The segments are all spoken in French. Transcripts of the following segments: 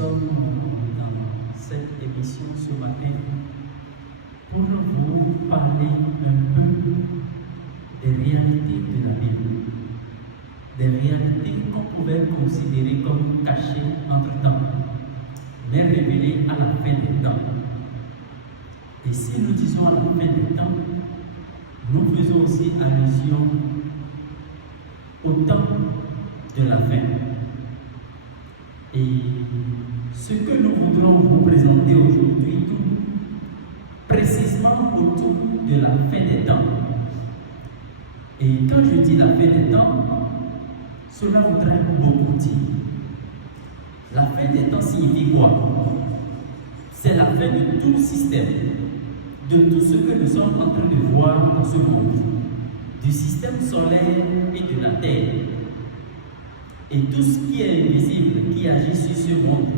sommes dans cette émission ce matin pour vous parler un peu des réalités de la Bible, des réalités qu'on pouvait considérer comme cachées entre temps, mais révélées à la fin des temps. Et si nous disons à la fin des temps, nous faisons aussi allusion au temps de la fin. Et ce que nous voudrons vous présenter aujourd'hui, précisément autour de la fin des temps. Et quand je dis la fin des temps, cela voudrait beaucoup dire. La fin des temps signifie quoi? C'est la fin de tout système, de tout ce que nous sommes en train de voir dans ce monde, du système solaire et de la Terre. Et tout ce qui est invisible, qui agit sur ce monde,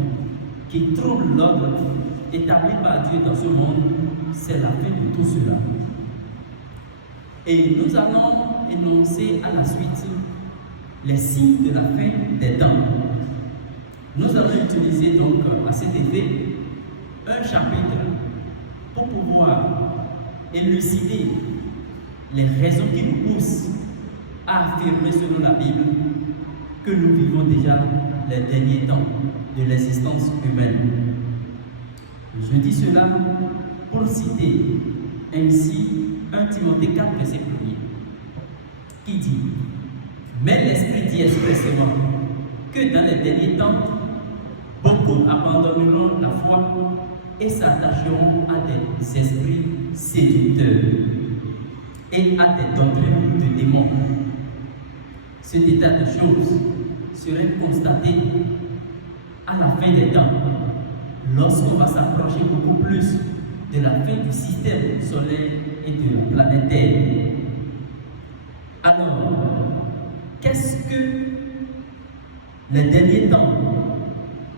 qui trouble l'ordre établi par Dieu dans ce monde, c'est la fin de tout cela. Et nous allons énoncer à la suite les signes de la fin des temps. Nous allons utiliser donc à cet effet un chapitre pour pouvoir élucider les raisons qui nous poussent à affirmer selon la Bible que nous vivons déjà les derniers temps de l'existence humaine. Je dis cela pour citer ainsi 1 Timothée 4, verset 1, qui dit: mais l'Esprit dit expressément que dans les derniers temps, beaucoup abandonneront la foi et s'attacheront à des esprits séducteurs et à des doctrines de démons. Cet état de choses serait constaté à la fin des temps, lorsqu'on va s'approcher beaucoup plus de la fin du système solaire et de la planète Terre. Alors, qu'est-ce que les derniers temps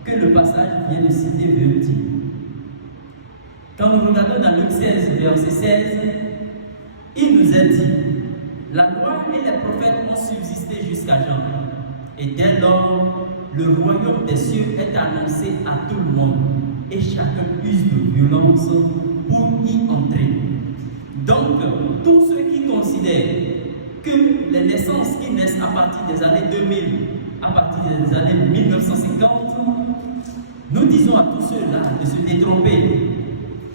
que le passage vient de citer veut dire? Quand nous regardons dans Luc 16, verset 16, il nous est dit: la loi et les prophètes ont subsisté jusqu'à Jean. Et dès lors, le royaume des cieux est annoncé à tout le monde, et chacun use de violence pour y entrer. Donc, tous ceux qui considèrent que les naissances qui naissent à partir des années 2000, à partir des années 1950, nous disons à tous ceux-là de se détromper,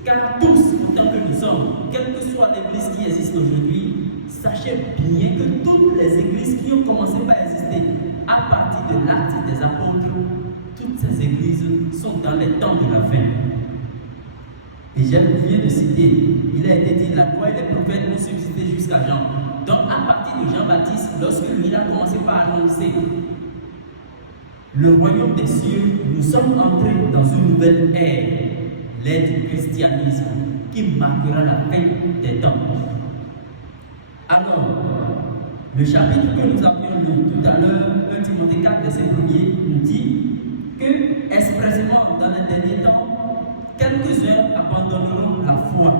car tous, autant que nous sommes, quelle que soit l'église qui existe aujourd'hui, sachez bien que toutes les églises qui ont commencé par exister à partir de l'acte des apôtres, toutes ces églises sont dans les temps de la fin. Et j'aime bien de citer, il a été dit: la loi et les prophètes ont subsisté jusqu'à Jean. Donc à partir de Jean-Baptiste, lorsque lui a commencé par annoncer le royaume des cieux, nous sommes entrés dans une nouvelle ère, l'ère du christianisme, qui marquera la fin des temps. Alors, le chapitre que nous avions lu tout à l'heure, 1 Timothée 4, verset 1, nous dit que, expressément dans les derniers temps, quelques-uns abandonneront la foi.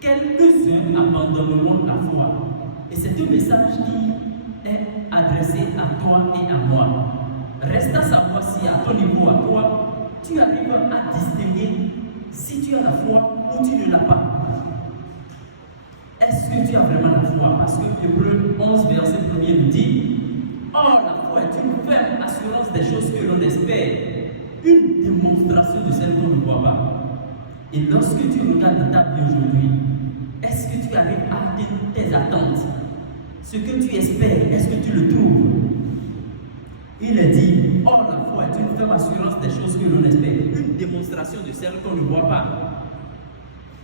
Quelques-uns abandonneront la foi. Et c'est un message qui est adressé à toi et à moi. Reste à savoir si à ton niveau, à toi, tu arrives à distinguer si tu as la foi ou tu ne l'as pas. Est-ce que tu as vraiment la foi? Parce que Hébreux 11, verset 1 nous dit: or, la foi est une ferme assurance des choses que l'on espère, une démonstration de celles qu'on ne voit pas. Et lorsque tu regardes dans ta vie aujourd'hui, est-ce que tu arrives à atteindre tes attentes? Ce que tu espères, est-ce que tu le trouves? Il est dit: or, la foi est une ferme assurance des choses que l'on espère, une démonstration de celles qu'on ne voit pas.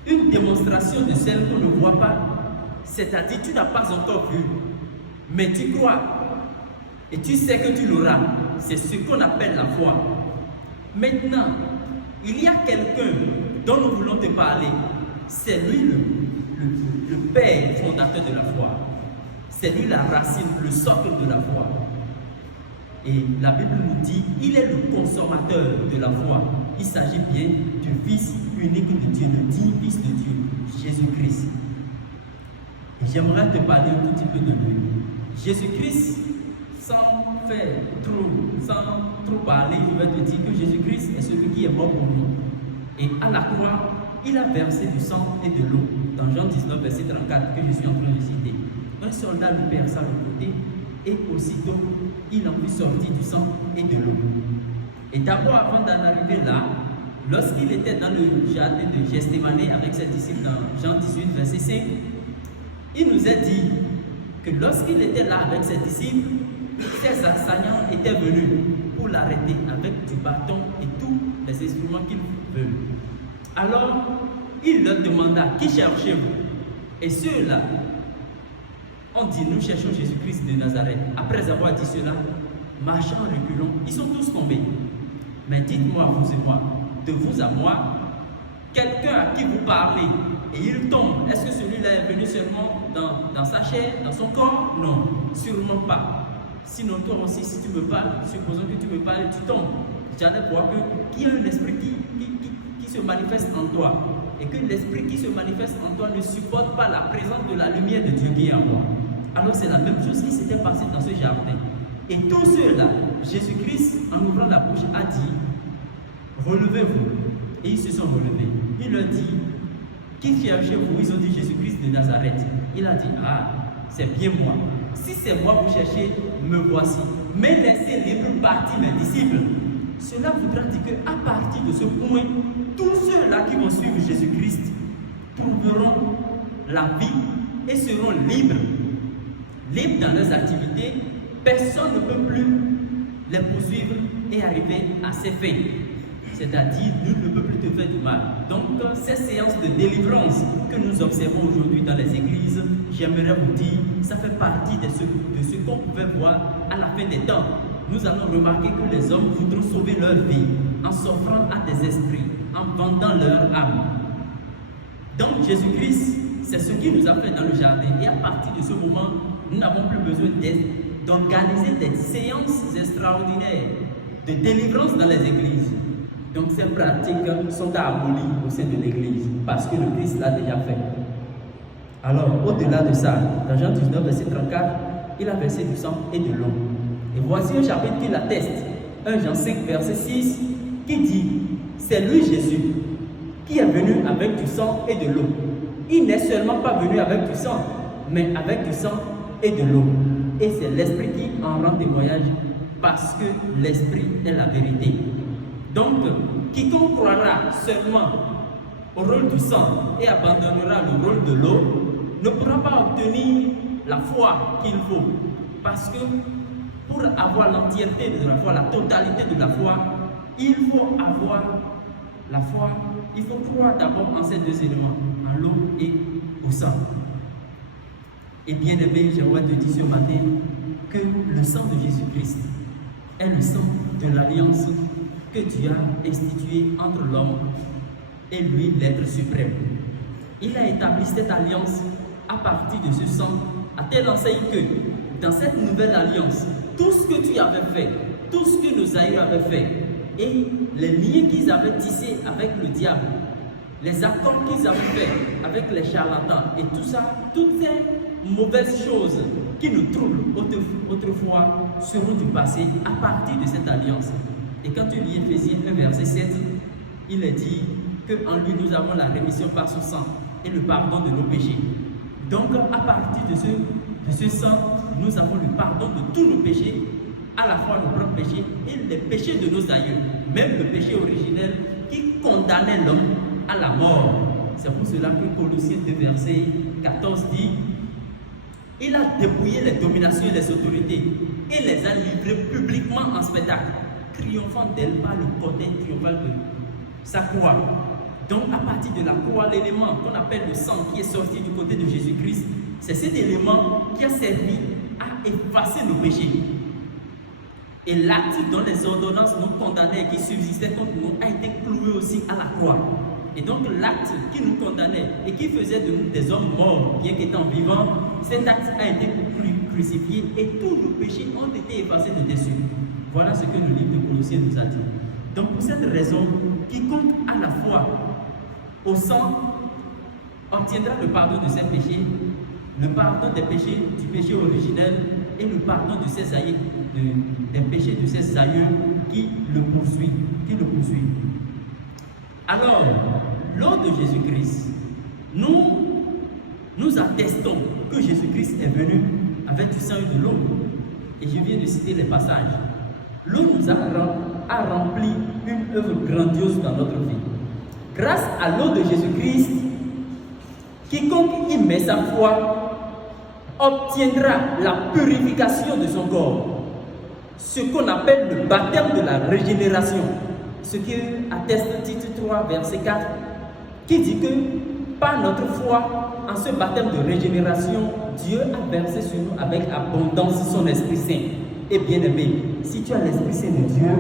Une démonstration de celle qu'on ne voit pas, c'est-à-dire tu n'as pas encore vu, mais tu crois et tu sais que tu l'auras. C'est ce qu'on appelle la foi. Maintenant, il y a quelqu'un dont nous voulons te parler. C'est lui le père fondateur de la foi. C'est lui la racine, le socle de la foi. Et la Bible nous dit: il est le consommateur de la foi. Il s'agit bien du Fils unique de Dieu, le digne Fils de Dieu, Jésus-Christ. Et j'aimerais te parler un tout petit peu de lui. Jésus-Christ sans trop parler, je vais te dire que Jésus-Christ est celui qui est mort pour nous. Et à la croix, il a versé du sang et de l'eau. Dans Jean 19, verset 34, que je suis en train de citer. Un soldat lui perça le côté et aussitôt, il en fut sorti du sang et de l'eau. Et d'abord, avant d'en arriver là, lorsqu'il était dans le jardin de Gethsémane avec ses disciples dans Jean 18, verset 5, il nous a dit que lorsqu'il était là avec ses disciples, ses assaillants étaient venus pour l'arrêter avec du bâton et tous les instruments qu'ils veulent. Alors, il leur demanda, qui cherchez-vous? Et ceux-là ont dit, nous cherchons Jésus-Christ de Nazareth. Après avoir dit cela, marchant en reculant, ils sont tous tombés. Mais dites-moi, vous et moi, de vous à moi, quelqu'un à qui vous parlez et il tombe, est-ce que celui-là est venu seulement dans sa chair, dans son corps? Non, sûrement pas. Sinon, toi aussi, si tu me parles, supposons que tu me parles, tu tombes. J'allais voir qu'il y a un esprit qui se manifeste en toi. Et que l'esprit qui se manifeste en toi ne supporte pas la présence de la lumière de Dieu qui est en moi. Alors c'est la même chose qui s'était passée dans ce jardin. Et tous ceux-là, Jésus-Christ, en ouvrant la bouche, a dit, relevez-vous. Et ils se sont relevés. Il leur dit, qui cherchez-vous? Ils ont dit Jésus-Christ de Nazareth. Il a dit, ah, c'est bien moi. Si c'est moi que vous cherchez, me voici. Mais laissez libre partir mes disciples. Cela voudra dire qu'à partir de ce point, tous ceux-là qui vont suivre Jésus-Christ trouveront la vie et seront libres. Libres dans leurs activités, personne ne peut plus les poursuivre et arriver à ses fins. C'est-à-dire, nul ne peut plus te faire du mal. Donc, ces séances de délivrance que nous observons aujourd'hui dans les églises, j'aimerais vous dire, ça fait partie de ce qu'on pouvait voir à la fin des temps. Nous allons remarquer que les hommes voudront sauver leur vie en s'offrant à des esprits, en vendant leur âme. Donc, Jésus-Christ, c'est ce qu'il nous a fait dans le jardin. Et à partir de ce moment, nous n'avons plus besoin d'organiser des séances extraordinaires de délivrance dans les églises. Donc ces pratiques sont abolies au sein de l'Église parce que le Christ l'a déjà fait. Alors, au-delà de ça, dans Jean 19, verset 34, il a versé du sang et de l'eau. Et voici un chapitre qui l'atteste, 1 Jean 5, verset 6, qui dit, c'est lui Jésus qui est venu avec du sang et de l'eau. Il n'est seulement pas venu avec du sang, mais avec du sang et de l'eau. Et c'est l'Esprit qui en rend témoignage parce que l'Esprit est la vérité. Donc, quiconque croira seulement au rôle du sang et abandonnera le rôle de l'eau ne pourra pas obtenir la foi qu'il faut. Parce que pour avoir l'entièreté de la foi, la totalité de la foi, il faut avoir la foi, il faut croire d'abord en ces deux éléments, en l'eau et au sang. Et bien aimé, j'aimerais te dire ce matin que le sang de Jésus-Christ est le sang de l'alliance que Dieu a institué entre l'homme et lui, l'être suprême. Il a établi cette alliance à partir de ce sang, à telle enseigne que dans cette nouvelle alliance, tout ce que tu avais fait, tout ce que nos aïeux avaient fait, et les liens qu'ils avaient tissés avec le diable, les accords qu'ils avaient faits avec les charlatans, et tout ça, toutes ces mauvaises choses qui nous troublent autrefois seront du passé à partir de cette alliance. Et quand tu lis Éphésiens 1, verset 7, il est dit qu'en lui nous avons la rémission par son sang et le pardon de nos péchés. Donc à partir de ce sang, nous avons le pardon de tous nos péchés, à la fois nos propres péchés et les péchés de nos aïeux, même le péché originel qui condamnait l'homme à la mort. C'est pour cela que Colossiens 2, verset 14 dit, il a dépouillé les dominations et les autorités et les a livrées publiquement en spectacle, triomphant d'elle par le côté triomphal de sa croix. Donc à partir de la croix, l'élément qu'on appelle le sang qui est sorti du côté de Jésus-Christ, c'est cet élément qui a servi à effacer nos péchés. Et l'acte dont les ordonnances nous condamnaient, qui subsistaient contre nous, a été cloué aussi à la croix. Et donc l'acte qui nous condamnait et qui faisait de nous des hommes morts, bien qu'étant vivants, cet acte a été crucifié et tous nos péchés ont été effacés de dessus. Voilà ce que le livre de Colossiens nous a dit. Donc pour cette raison, quiconque a la foi au sang obtiendra le pardon de ses péchés, le pardon des péchés, du péché originel et le pardon de ses aïeux, des péchés de ses aïeux qui le poursuivent. Alors, lors de Jésus-Christ, nous attestons que Jésus-Christ est venu avec du sang et de l'eau. Et je viens de citer les passages. L'eau nous a rempli une œuvre grandiose dans notre vie. Grâce à l'eau de Jésus-Christ, quiconque y met sa foi obtiendra la purification de son corps. Ce qu'on appelle le baptême de la régénération. Ce qui atteste Tite 3, verset 4, qui dit que par notre foi, en ce baptême de régénération, Dieu a versé sur nous avec abondance son Esprit Saint. Et bien aimé, si tu as l'Esprit Saint de Dieu,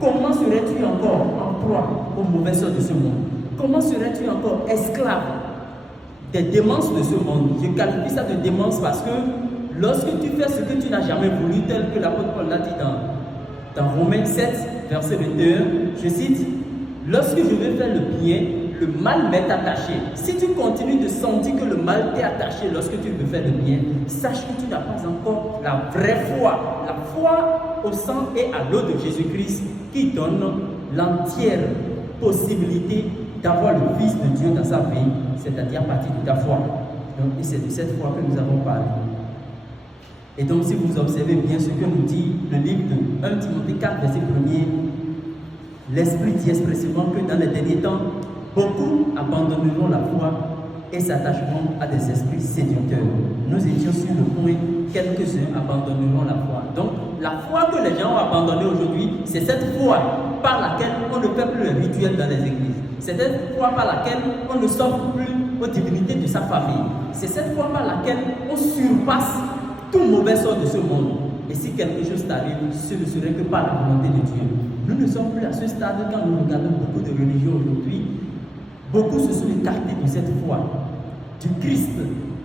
comment serais-tu encore en proie aux mauvaises œuvres de ce monde? Comment serais-tu encore esclave des démences de ce monde? Je qualifie ça de démence parce que lorsque tu fais ce que tu n'as jamais voulu, tel que l'apôtre Paul l'a dit dans Romains 7, verset 21, je cite, « Lorsque je veux faire le bien, le mal m'est attaché. » Si tu continues de sentir que le mal t'est attaché lorsque tu veux faire le bien, sache que tu n'as pas encore la vraie foi. La foi au sang et à l'eau de Jésus-Christ qui donne l'entière possibilité d'avoir le Fils de Dieu dans sa vie, c'est-à-dire à partir de ta foi. Donc, c'est de cette foi que nous avons parlé. Et donc, si vous observez bien ce que nous dit le livre de 1 Timothée 4, verset 1er, l'Esprit dit expressément que dans les derniers temps, beaucoup abandonneront la foi et s'attacheront à des esprits séducteurs. Nous étions sur le point, quelques-uns abandonneront la foi. Donc, la foi que les gens ont abandonnée aujourd'hui, c'est cette foi par laquelle on ne fait plus le rituel dans les églises. C'est cette foi par laquelle on ne s'offre plus aux divinités de sa famille. C'est cette foi par laquelle on surpasse tout mauvais sort de ce monde. Et si quelque chose t'arrive, ce ne serait que par la volonté de Dieu. Nous ne sommes plus à ce stade quand nous regardons beaucoup de religions aujourd'hui. Beaucoup se sont écartés de cette foi du Christ,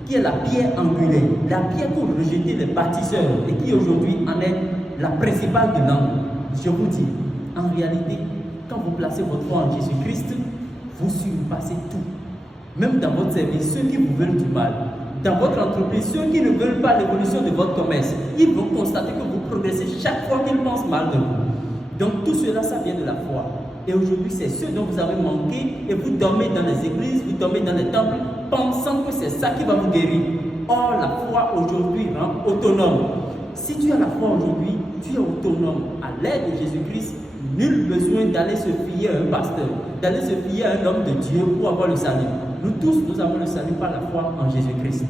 qui est la pierre angulaire, la pierre qu'ont rejeté les bâtisseurs et qui aujourd'hui en est la principale de l'angle. Je vous dis, en réalité, quand vous placez votre foi en Jésus-Christ, vous surpassez tout. Même dans votre service, ceux qui vous veulent du mal, dans votre entreprise, ceux qui ne veulent pas l'évolution de votre commerce, ils vont constater que vous progressez chaque fois qu'ils pensent mal de vous. Donc tout cela, ça vient de la foi. Et aujourd'hui, c'est ce dont vous avez manqué et vous dormez dans les églises, vous dormez dans les temples, pensant que c'est ça qui va vous guérir. Or, la foi aujourd'hui rend autonome. Si tu as la foi aujourd'hui, tu es autonome. À l'aide de Jésus-Christ, nul besoin d'aller se fier à un pasteur, d'aller se fier à un homme de Dieu pour avoir le salut. Nous tous, nous avons le salut par la foi en Jésus-Christ.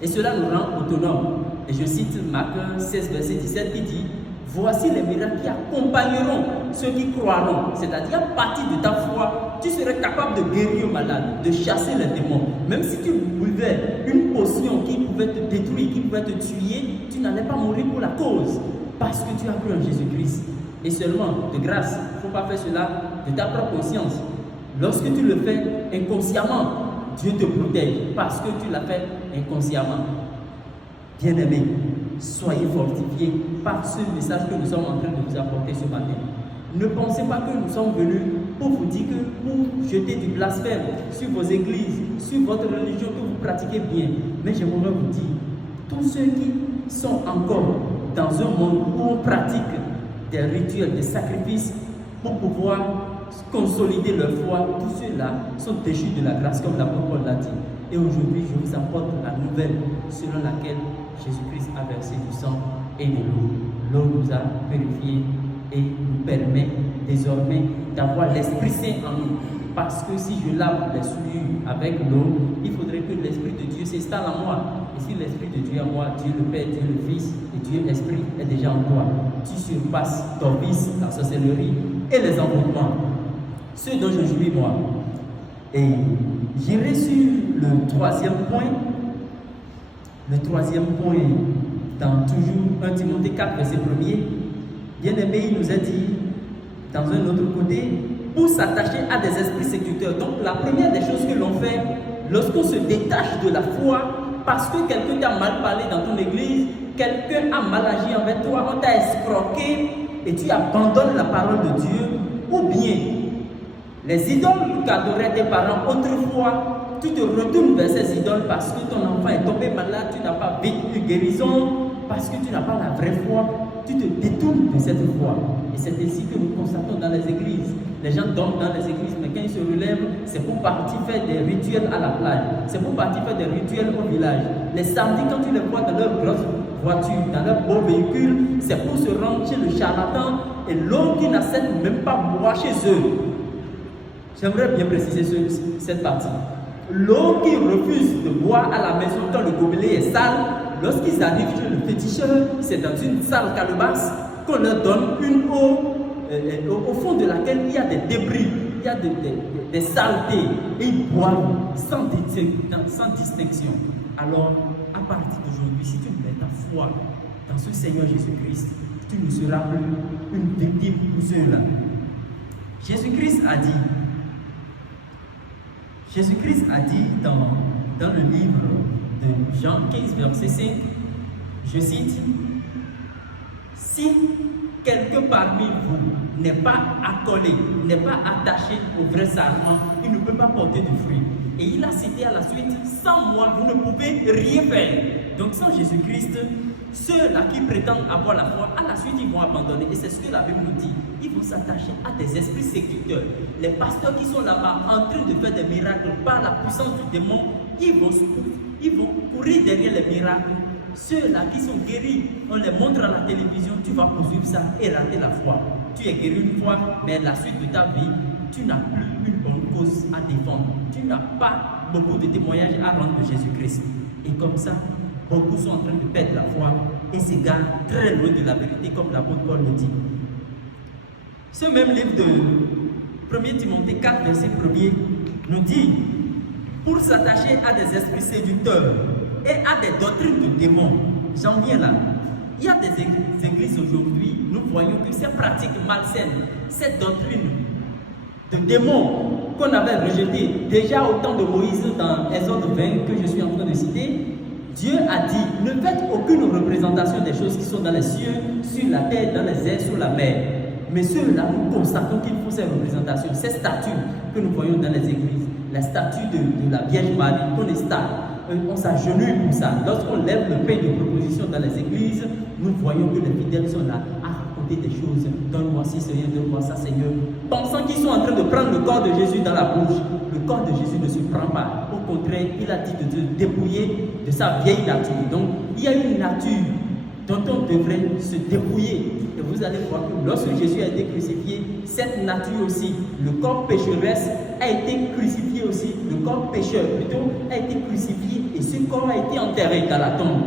Et cela nous rend autonomes. Et je cite Marc 16, verset 17 qui dit: voici les miracles qui accompagneront ceux qui croiront. C'est-à-dire, à partir de ta foi, tu serais capable de guérir un malade, de chasser les démons. Même si tu buvais une potion qui pouvait te détruire, qui pouvait te tuer, tu n'allais pas mourir pour la cause. Parce que tu as cru en Jésus-Christ. Et seulement, de grâce, il ne faut pas faire cela de ta propre conscience. Lorsque tu le fais inconsciemment, Dieu te protège parce que tu l'as fait inconsciemment. Bien-aimés, soyez fortifiés par ce message que nous sommes en train de vous apporter ce matin. Ne pensez pas que nous sommes venus pour vous dire que pour jeter du blasphème sur vos églises, sur votre religion que vous pratiquez bien. Mais j'aimerais vous dire, tous ceux qui sont encore dans un monde où on pratique des rituels, des sacrifices pour pouvoir consolider leur foi, tous ceux-là sont déchus de la grâce comme l'apôtre Paul l'a dit. Et aujourd'hui, je vous apporte la nouvelle selon laquelle Jésus-Christ a versé du sang et de l'eau. L'eau nous a purifiés et nous permet désormais d'avoir l'Esprit Saint en nous. Parce que si je lave les souillures avec l'eau, il faudrait que l'Esprit de Dieu s'installe en moi. Et si l'Esprit de Dieu est en moi, Dieu le Père, Dieu le Fils et Dieu l'Esprit est déjà en toi. Tu surpasses ton vice, ta sorcellerie et les envoûtements. Ce dont je jouis moi. Et j'irai sur le troisième point. Le troisième point, dans toujours 1 Timothée 4, verset 1er, bien-aimé, il nous a dit, dans un autre côté, pour s'attacher à des esprits séducteurs. Donc, la première des choses que l'on fait, lorsqu'on se détache de la foi, parce que quelqu'un t'a mal parlé dans ton église, quelqu'un a mal agi envers toi, on t'a escroqué, et tu abandonnes la parole de Dieu, ou bien, les idoles qu'adoraient tes parents autrefois, tu te retournes vers ces idoles parce que ton enfant est tombé malade, tu n'as pas vécu guérison, parce que tu n'as pas la vraie foi, tu te détournes de cette foi. Et c'est ainsi que nous constatons dans les églises. Les gens dorment dans les églises, mais quand ils se relèvent, c'est pour partir faire des rituels à la plage. C'est pour partir faire des rituels au village. Les samedis, quand tu les vois dans leur grosse voiture, dans leur beau véhicule, c'est pour se rendre chez le charlatan et l'homme qui n'accepte même pas boire chez eux. J'aimerais bien préciser cette partie. L'homme qui refuse de boire à la maison quand le gobelet est sale, lorsqu'ils arrivent chez le féticheur, c'est dans une sale calebasse qu'on leur donne une eau au fond de laquelle il y a des débris, il y a des saletés, et ils boivent sans distinction. Alors, à partir d'aujourd'hui, si tu mets ta foi dans ce Seigneur Jésus-Christ, tu ne seras plus une victime pour ceux-là. Jésus-Christ a dit dans le livre de Jean 15, verset 5, je cite, « Si quelqu'un parmi vous n'est pas accolé, n'est pas attaché au vrai sarment, il ne peut pas porter de fruits. » Et il a cité à la suite, « Sans moi, vous ne pouvez rien faire. » Donc sans Jésus-Christ, ceux-là qui prétendent avoir la foi, à la suite, ils vont abandonner. Et c'est ce que la Bible nous dit. Ils vont s'attacher à des esprits séducteurs. Les pasteurs qui sont là-bas en train de faire des miracles par la puissance du démon, ils vont courir derrière les miracles. Ceux-là qui sont guéris, on les montre à la télévision, tu vas poursuivre ça et rater la foi. Tu es guéri une fois, mais la suite de ta vie, tu n'as plus une bonne cause à défendre. Tu n'as pas beaucoup de témoignages à rendre de Jésus-Christ. Et comme ça, beaucoup sont en train de perdre la foi et s'égarent très loin de la vérité, comme l'apôtre Paul le dit. Ce même livre de 1 Timothée 4, verset 1er, nous dit, pour s'attacher à des esprits séducteurs et à des doctrines de démons, j'en viens là. Il y a des églises aujourd'hui, nous voyons que ces pratiques malsaines, cette doctrine de démons qu'on avait rejetée déjà au temps de Moïse dans Exode 20 que je suis en train de citer, Dieu a dit, ne faites aucune représentation des choses qui sont dans les cieux, sur la terre, dans les airs, sur la mer. Mais ceux-là, nous constatons qu'ils font ces représentations, ces statues que nous voyons dans les églises, la statue de la Vierge Marie, on est on s'agenouille pour ça. Lorsqu'on lève le pain de proposition dans les églises, nous voyons que les fidèles sont là à raconter des choses. Donne-moi ci, Seigneur, donne-moi ça, Seigneur. Pensant qu'ils sont en train de prendre le corps de Jésus dans la bouche. Le corps de Jésus ne se prend pas. Au contraire, il a dit de se dépouiller de sa vieille nature. Donc, il y a une nature dont on devrait se dépouiller. Et vous allez voir que lorsque Jésus a été crucifié, cette nature aussi, le corps pécheresse, a été crucifié aussi, le corps pécheur plutôt, a été crucifié et ce corps a été enterré dans la tombe.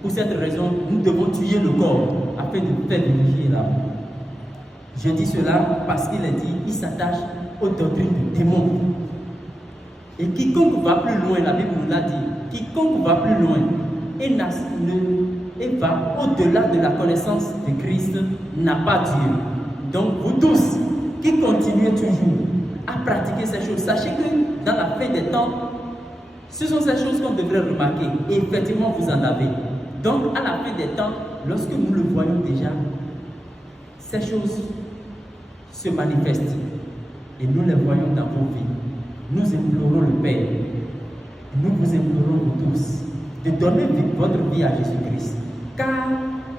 Pour cette raison, nous devons tuer le corps afin de faire vérifier là. Je dis cela parce qu'il est dit, il s'attache aux doctrines du démon. Et quiconque va plus loin, la Bible nous l'a dit, quiconque va plus loin et va au-delà de la connaissance de Christ n'a pas Dieu. Donc vous tous qui continuez toujours à pratiquer ces choses, sachez que dans la fin des temps, ce sont ces choses qu'on devrait remarquer. Et effectivement, vous en avez. Donc à la fin des temps, lorsque nous le voyons déjà, ces choses se manifestent. Et nous les voyons dans vos vies. Nous implorons le Père. Nous vous implorons vous tous de donner votre vie à Jésus-Christ. Car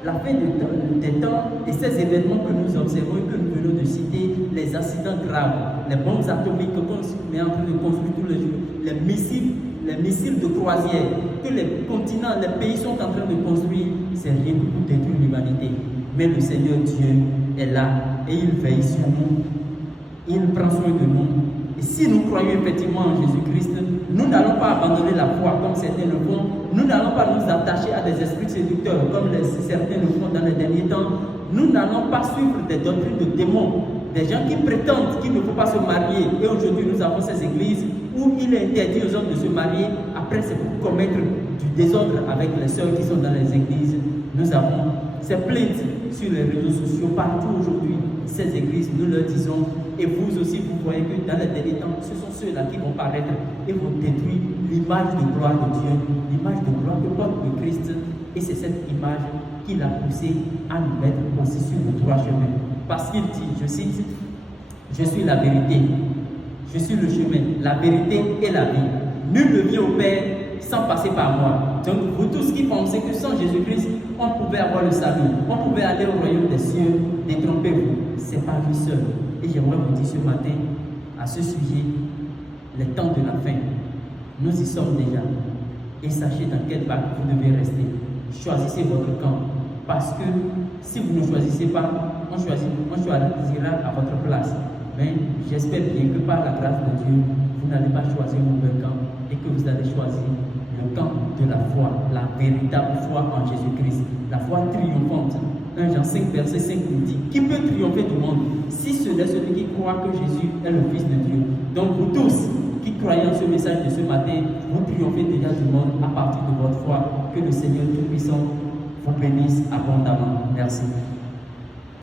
la fin des temps et ces événements que nous observons et que nous venons de citer, les accidents graves, les bombes atomiques qu'on est en train de construire tous les jours, les missiles de croisière que les continents, les pays sont en train de construire, c'est rien pour détruire l'humanité. Mais le Seigneur Dieu est là et il veille sur nous, il prend soin de nous. Et si nous croyons effectivement en Jésus-Christ, nous n'allons pas abandonner la foi comme certains le font. Nous n'allons pas nous attacher à des esprits séducteurs comme certains le font dans les derniers temps. Nous n'allons pas suivre des doctrines de démons, des gens qui prétendent qu'il ne faut pas se marier. Et aujourd'hui, nous avons ces églises où il est interdit aux hommes de se marier. Après, c'est pour commettre du désordre avec les sœurs qui sont dans les églises. Nous avons ces plaintes sur les réseaux sociaux partout aujourd'hui. Ces églises, nous leur disons, et vous aussi, vous voyez que dans les derniers temps, ce sont ceux-là qui vont paraître et vont détruire l'image de gloire de Dieu, l'image de gloire que porte le Christ. Et c'est cette image qui l'a poussé à nous mettre aussi sur le droit chemin. Parce qu'il dit, je cite, je suis la vérité, je suis le chemin, la vérité et la vie. Nul ne vient au Père sans passer par moi. Donc, vous tous qui pensez que sans Jésus-Christ, on pouvait avoir le salut, on pouvait aller au royaume des cieux, détrompez-vous. Ce n'est pas lui seul. Et j'aimerais vous dire ce matin, à ce sujet, les temps de la fin, nous y sommes déjà. Et sachez dans quel bac vous devez rester. Choisissez votre camp. Parce que si vous ne choisissez pas, on choisira à votre place. Mais j'espère bien que par la grâce de Dieu, vous n'allez pas choisir le mauvais camp et que vous allez choisir le camp de la foi, la véritable foi en Jésus-Christ, la foi triomphante. 1 Jean 5, verset 5 nous dit, qui peut triompher du monde si ce n'est celui qui croit que Jésus est le Fils de Dieu. Donc vous tous qui croyez en ce message de ce matin, vous triomphez déjà du monde à partir de votre foi. Que le Seigneur Tout-Puissant vous bénisse abondamment. Merci.